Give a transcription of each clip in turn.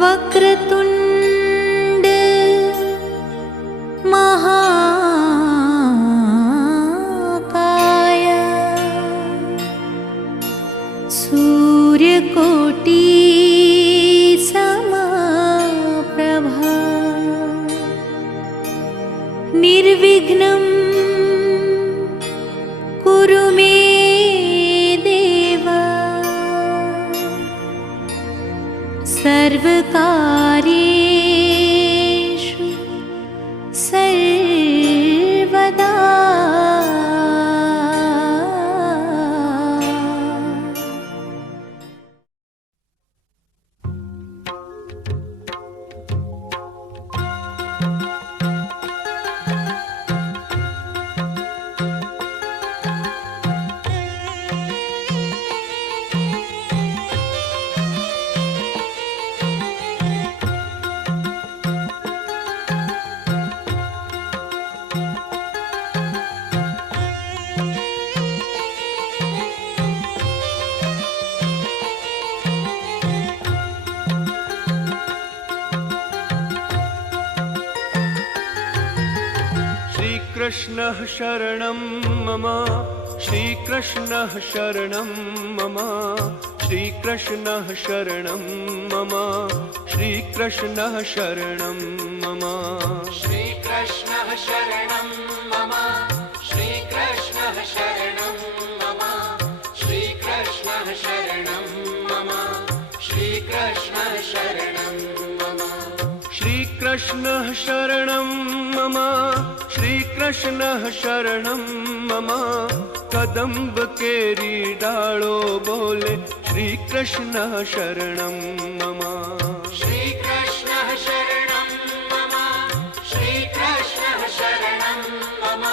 वक्रतुंड महाकाय सूर्यकोटि समप्रभा निर्विघ्नं कुरु मे देव सर्वकार्येषु सर्वदा। श्रीकृष्णः शरणं मम श्रीकृष्णः शरणं मम श्रीकृष्णः शरणं मम श्रीकृष्णः शरणं मम श्रीकृष्णः शरणं मम श्रीकृष्णः शरणं मम श्रीकृष्णः शरणं मम श्रीकृष्णः शरणं मम श्रीकृष्णः शरणं मम श्रीकृष्णः शरणं मम कदम्ब केरी डालो बोले श्रीकृष्णः शरणं मम श्रीकृष्णः शरणं मम श्रीकृष्णः शरणं मम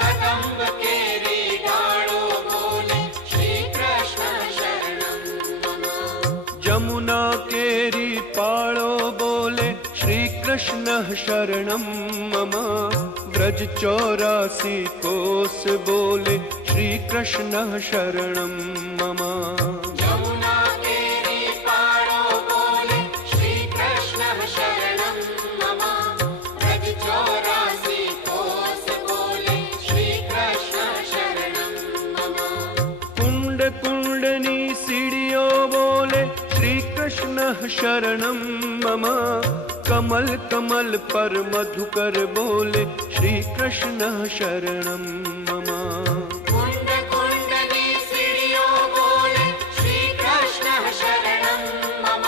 कदम्ब केरी डालो बोले श्रीकृष्णः शरणं मम जमुना केरी पालो बोले श्रीकृष्णः शरणं मम ब्रज 84 कोस बोले श्रीकृष्णः शरणं मम यमुना केरी पारो बोले श्रीकृष्णः शरणं मम ब्रज 84 कोस बोले श्रीकृष्णः शरणं मम कुंड कुंडनी सीढ़ियो बोले श्रीकृष्णः शरणं मम कमल कमल पर मधुकर बोले श्रीकृष्णः शरणं मम कुंड कुंडनी सीढ़ियो बोले श्रीकृष्णः शरणं मम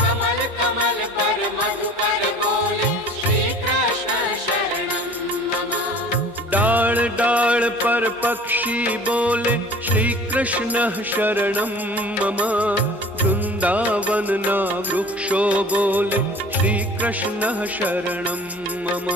कमल कमल पर मधुकर बोले श्रीकृष्णः शरणं मम डाल डाल पर पक्षी बोले श्रीकृष्णः शरणं मम वृंदावन ना वृक्षो बोले श्रीकृष्णः शरणं मम